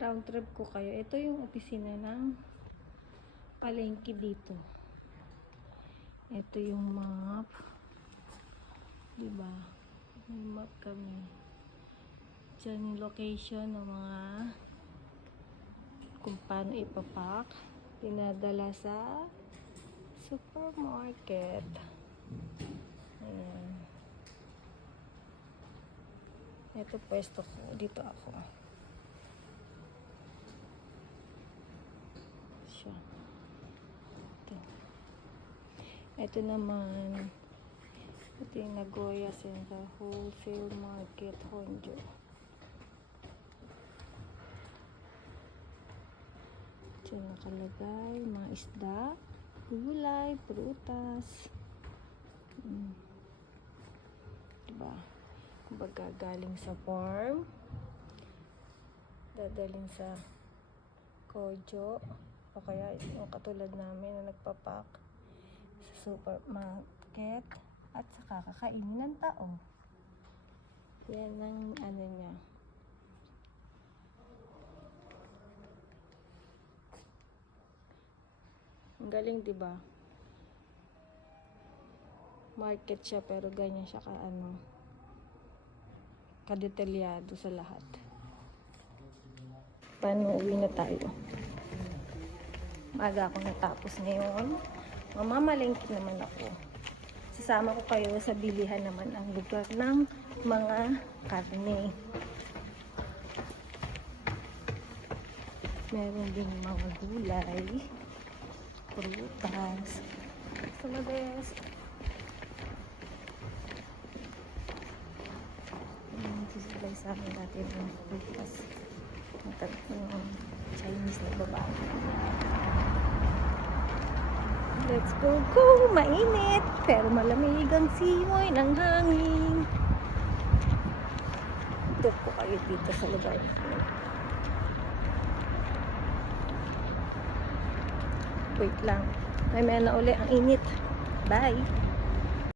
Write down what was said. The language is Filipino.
round trip ko kayo. Ito yung opisina ng palengke dito. Ito yung map. Diba? May map kami. Diyan yung location ng mga kung paano ipapak. Pinadala sa supermarket. Ayan. Ito pwesto ko. Dito ako. Siya. Ito naman. Ito yung Nagoya Central Wholesale Market, Honjo. Diyan nakalagay. Mga isda, gulay, prutas. Diba? Kumbaga galing sa farm, dadaling sa Kojo, o kaya yung katulad namin na nagpapak sa supermarket at saka kakainin ng tao. Yan ang ano niya. Ang galing, diba? Market siya pero ganyan siya kadetalyado sa lahat. Paano uwi na tayo? Maga ako natapos ngayon. Mamamalengke naman ako. Sasama ko kayo sa bilihan naman ang lugar ng mga karne. Meron din mga gulay, prutas. Sa mabes. Sisibay sa amin natin ng prutas. Yung Chinese na babae. Let's go! Mainit! Pero malamig ang simoy ng hangin. Ito po kayo dito sa lugar. Wait lang. May na uli ang init. Bye!